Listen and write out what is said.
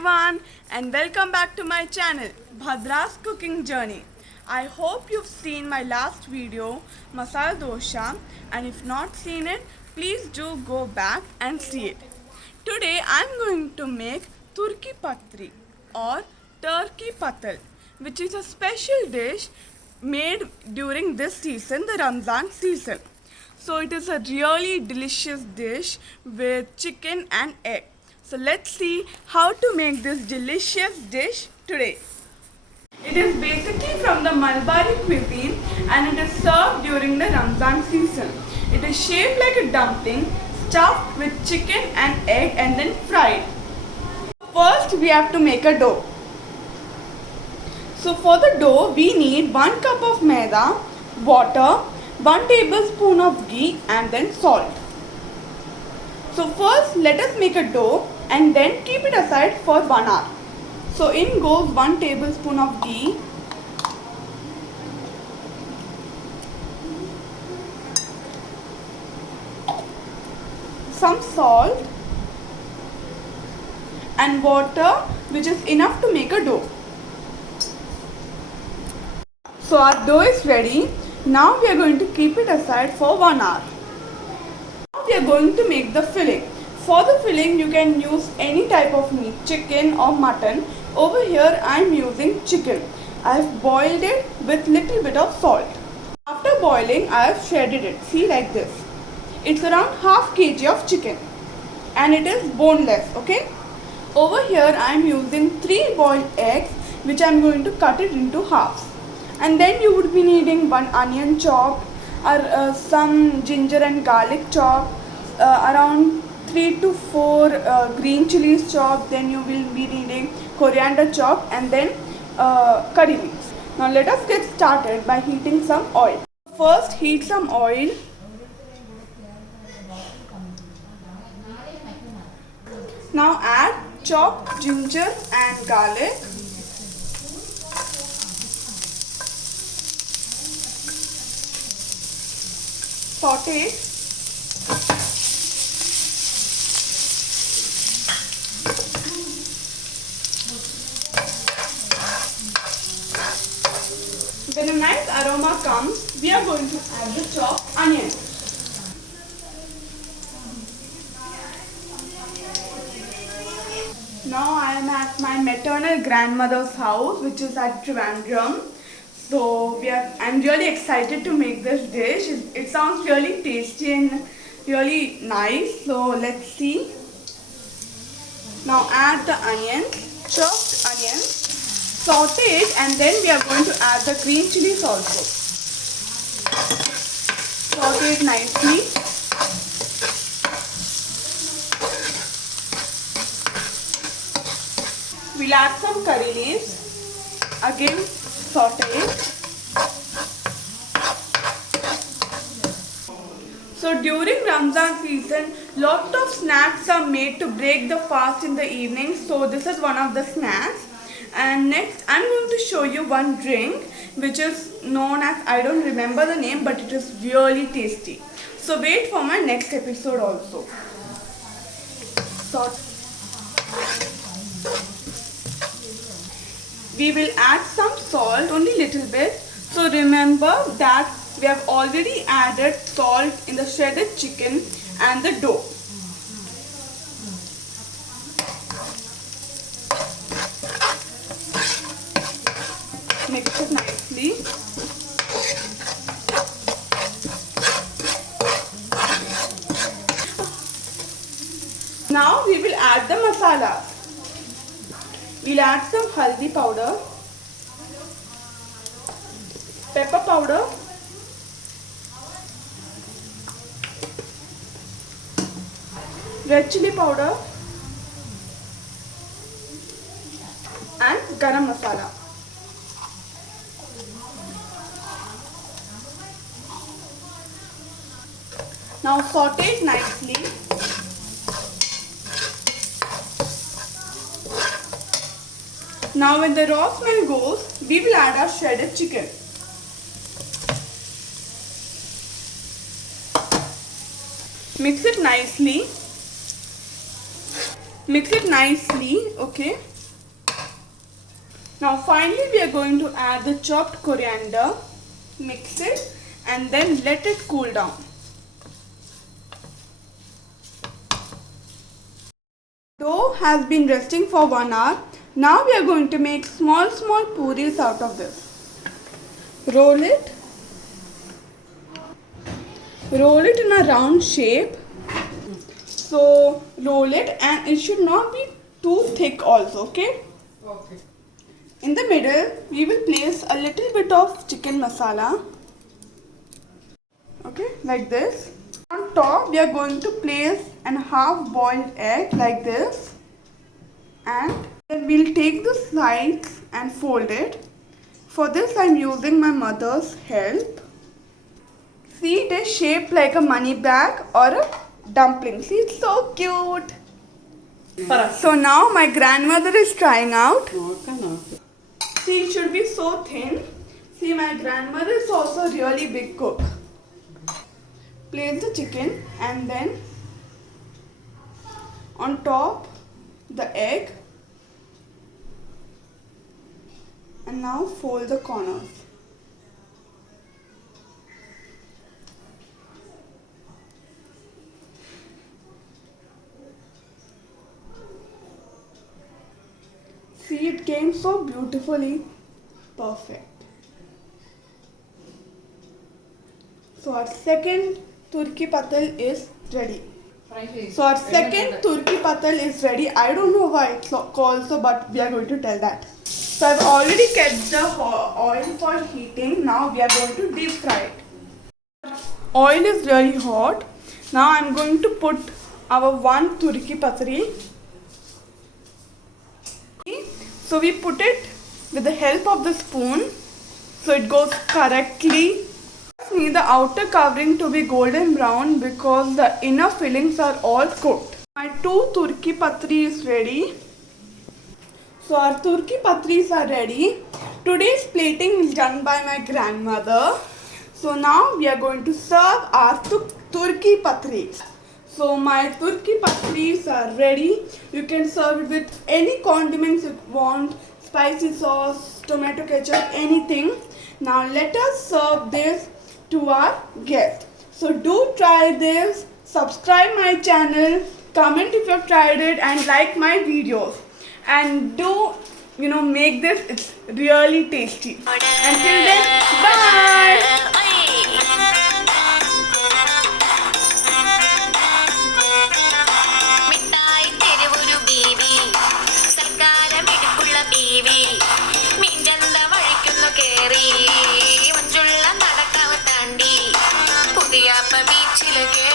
everyone and welcome back to my channel Bhadra's Cooking Journey. I hope you've seen my last video Masala Dosha, and if not seen it, please do go back and see it. Today I'm going to make Turki Patri or Turkey Patal, which is a special dish made during this season, the Ramzan season. So it is a really delicious dish with chicken and egg. So let's see how to make this delicious dish today. It is basically from the Malbari cuisine and it is served during the Ramzan season. It is shaped like a dumpling, stuffed with chicken and egg and then fried. First we have to make a dough. So for the dough we need 1 cup of maida, water, 1 tablespoon of ghee and then salt. So first let us make a dough and then keep it aside for 1 hour. So in goes 1 tablespoon of ghee, some salt and water, which is enough to make a dough. So our dough is ready. Now we are going to keep it aside for 1 hour. Now we are going to make the filling. For the filling you can use any type of meat, chicken or mutton. Over here I am using chicken. I have boiled it with little bit of salt. After boiling I have shredded it. See, like this. It's around half kg of chicken and it is boneless. Okay. Over here I am using 3 boiled eggs, which I am going to cut it into halves. And then you would be needing 1 onion chopped, or some ginger and garlic chopped, around 3 to 4 green chilies chopped. Then you will be needing coriander chopped and then curry leaves. Now let us get started by heating some oil. First heat some oil. Now add chopped ginger and garlic. Saute it. When a nice aroma comes, we are going to add the chopped onion. Now I am at my maternal grandmother's house, which is at Trivandrum. So I'm really excited to make this dish. It sounds really tasty and really nice. So let's see. Now add the onions, chopped onions, saute it, and then we are going to add the green chilies also. Saute it nicely. We'll add some curry leaves. Again saute it. So during Ramzan season, lot of snacks are made to break the fast in the evening. So this is one of the snacks. And next I'm going to show you one drink which is known as, I don't remember the name, but it is really tasty. So wait for my next episode also. We will add some salt, only little bit. So remember that we have already added salt in the shredded chicken and the dough. Mix it nicely. Now we will add the masala. We'll add some haldi powder, pepper powder, red chili powder and garam masala. Now saute it nicely. Now when the raw smell goes, we will add our shredded chicken. Mix it nicely. Okay. Now finally we are going to add the chopped coriander, mix it and then let it cool down. Dough has been resting for 1 hour. Now we are going to make small puris out of this. Roll it in a round shape. So roll it, and it should not be too thick also, okay? Okay. In the middle, we will place a little bit of chicken masala. Okay, like this. On top, we are going to place an half-boiled egg like this. And then we'll take the sides and fold it. For this, I'm using my mother's help. See, it is shaped like a money bag or a dumpling. See, it's so cute. So now my grandmother is trying out. See, it should be so thin. See, my grandmother is also a really big cook. Place the chicken and then on top the egg. And now fold the corners. See, it came so beautifully perfect. So our second turki patal is ready. So our second turki patal is ready. I don't know why it's called so, but we are going to tell that. So I've already kept the oil for heating. Now we are going to deep fry it. Oil is really hot. Now I'm going to put our one turki patri. So we put it with the help of the spoon so it goes correctly. Need the outer covering to be golden brown because the inner fillings are all cooked. My two turki patri is ready. So our turki patris are ready. Today's plating is done by my grandmother. So now we are going to serve our turki patris. So my turki patris are ready. You can serve it with any condiments you want, spicy sauce, tomato ketchup, anything. Now let us serve this to our guest. So do try this, subscribe my channel, comment if you have tried it and like my videos. And do, make this, it's really tasty. Until then, bye! ബീച്ചിലെ